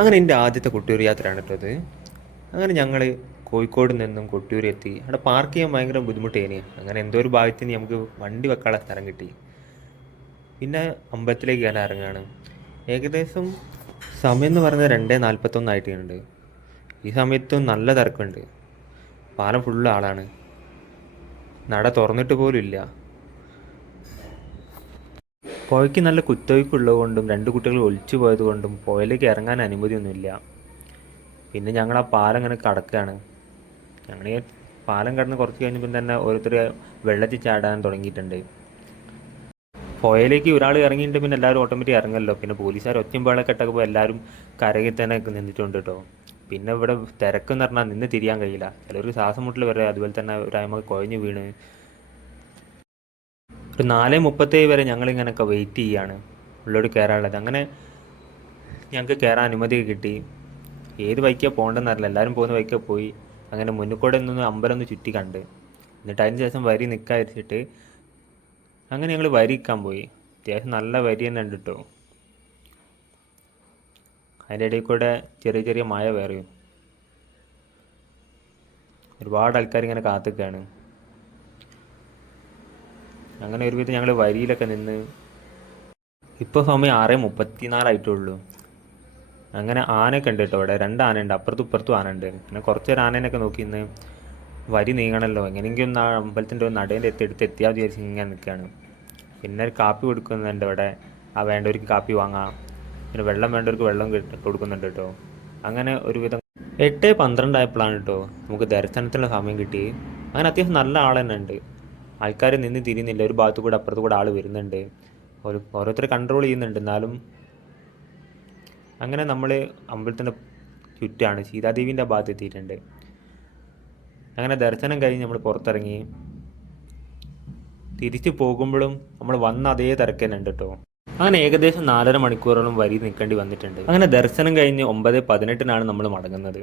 അങ്ങനെ എൻ്റെ ആദ്യത്തെ കൊട്ടിയൂർ യാത്രയാണ് കേട്ടോ അത്. അങ്ങനെ ഞങ്ങൾ കോഴിക്കോട് നിന്നും കൊട്ടിയൂർ എത്തി. അവിടെ പാർക്ക് ചെയ്യാൻ ഭയങ്കര ബുദ്ധിമുട്ടേനി. അങ്ങനെ എന്തോ ഒരു ഭാഗത്തിന് നമുക്ക് വണ്ടി വെക്കാനുള്ള സ്ഥലം കിട്ടി. പിന്നെ അമ്പലത്തിലേക്ക് ഞാൻ ഇറങ്ങുകയാണ്. ഏകദേശം സമയം എന്ന് പറയുന്നത് 2:41 ആയിട്ടുണ്ട്. ഈ സമയത്തും നല്ല തിരക്കുണ്ട്. പാലം ഫുള്ള് ആളാണ്. നട തുറന്നിട്ട് പോലും ഇല്ല. പുഴയ്ക്ക് നല്ല കുത്തൊഴുക്കുള്ളത് കൊണ്ടും രണ്ട് കുട്ടികൾ ഒലിച്ചു പോയത് കൊണ്ടും പുഴയിലേക്ക് ഇറങ്ങാൻ അനുമതിയൊന്നുമില്ല. പിന്നെ ഞങ്ങൾ ആ പാലം ഇങ്ങനെ കടക്കുകയാണ്. ഞങ്ങൾ ഈ പാലം കടന്ന് കുറച്ച് കഴിഞ്ഞപ്പോൾ തന്നെ ഓരോരുത്തർ വെള്ളത്തിൽ ചാടാൻ തുടങ്ങിയിട്ടുണ്ട്. പുഴയിലേക്ക് ഒരാൾ ഇറങ്ങിയിട്ട് പിന്നെ എല്ലാവരും ഓട്ടോമാറ്റിക് ഇറങ്ങല്ലോ. പിന്നെ പോലീസുകാർ ഒച്ചയും ബഹളമൊക്കെ ഇട്ടപ്പോൾ എല്ലാവരും കരയിൽ തന്നെ നിന്നിട്ടുണ്ട് കേട്ടോ. പിന്നെ ഇവിടെ തിരക്കെന്ന് പറഞ്ഞാൽ നിന്ന് തിരിയാൻ കഴിയില്ല. ചിലർക്ക് ശ്വാസം മുട്ടൽ വരെ, അതുപോലെ തന്നെ ഒരായ്മ കുഴഞ്ഞു വീണ്. ഒരു 4:37 വരെ ഞങ്ങളിങ്ങനെയൊക്കെ വെയിറ്റ് ചെയ്യുകയാണ് ഉള്ളോട് കയറാനുള്ളത്. അങ്ങനെ ഞങ്ങൾക്ക് കയറാൻ അനുമതി കിട്ടി. ഏത് ബൈക്കാണ് പോകേണ്ടതെന്ന് അറിയില്ല. എല്ലാവരും പോകുന്ന ബൈക്കാണ് പോയി. അങ്ങനെ മുന്നിൽ കൂടെ നിന്ന് അമ്പലം ഒന്ന് ചുറ്റി കണ്ട്, എന്നിട്ട് അതിന് ശേഷം വരി നിൽക്കാൻ വെച്ചിട്ട് അങ്ങനെ ഞങ്ങൾ വരി നിൽക്കാൻ പോയി. അത്യാവശ്യം നല്ല വരി തന്നെ ഉണ്ട് കേട്ടോ. അതിൻ്റെ ഇടയിൽ കൂടെ ചെറിയ ചെറിയ മഴ വേറെയും. ഒരുപാട് ആൾക്കാർ ഇങ്ങനെ കാത്തിക്കുകയാണ്. അങ്ങനെ ഒരുവിധം ഞങ്ങൾ വരിയിലൊക്കെ നിന്ന്. ഇപ്പോൾ സമയം 6:34 അങ്ങനെ ആനയൊക്കെ ഉണ്ട് കേട്ടോ. അവിടെ 2 ആനയുണ്ട്, അപ്പുറത്തും ഇപ്പുറത്തും ആന ഉണ്ട്. പിന്നെ കുറച്ച് നേരം ആനേനൊക്കെ നോക്കി ഇന്ന് വരി നീങ്ങണമല്ലോ, എങ്ങനെയെങ്കിലും ഒന്ന് അമ്പലത്തിൻ്റെ ഒരു നടേൻ്റെ എടുത്ത് എത്തിയാൽ വിചാരിച്ച് ഇങ്ങനെ നിൽക്കുകയാണ്. പിന്നെ ഒരു കാപ്പി കൊടുക്കുന്നുണ്ട് അവിടെ. ആ വേണ്ടവർക്ക് കാപ്പി വാങ്ങാം. പിന്നെ വെള്ളം വേണ്ടവർക്ക് വെള്ളം കൊടുക്കുന്നുണ്ട് കേട്ടോ. അങ്ങനെ ഒരുവിധം 8:12 ആയപ്പോഴാണ് കേട്ടോ നമുക്ക് ദർശനത്തിനുള്ള സമയം കിട്ടി. അങ്ങനെ അത്യാവശ്യം നല്ല ആൾ തന്നെ ഉണ്ട്. ആൾക്കാർ നിന്ന് തിരിയുന്നില്ല. ഒരു ഭാഗത്തു കൂടെ അപ്പുറത്തു കൂടെ ആൾ വരുന്നുണ്ട്. ഓരോരുത്തരെ കൺട്രോൾ ചെയ്യുന്നുണ്ട്. എന്നാലും അങ്ങനെ നമ്മൾ അമ്പലത്തിൻ്റെ ചുറ്റാണ് സീതാദേവീൻ്റെ ഭാഗത്ത് എത്തിയിട്ടുണ്ട്. അങ്ങനെ ദർശനം കഴിഞ്ഞ് നമ്മൾ പുറത്തിറങ്ങി. തിരിച്ചു പോകുമ്പോഴും നമ്മൾ വന്ന അതേ തിരക്ക് തന്നെ ഉണ്ട് കേട്ടോ. അങ്ങനെ ഏകദേശം 4.5 മണിക്കൂറോളം വരി നിൽക്കേണ്ടി വന്നിട്ടുണ്ട്. അങ്ങനെ ദർശനം കഴിഞ്ഞ് 9:18 നമ്മൾ മടങ്ങുന്നത്.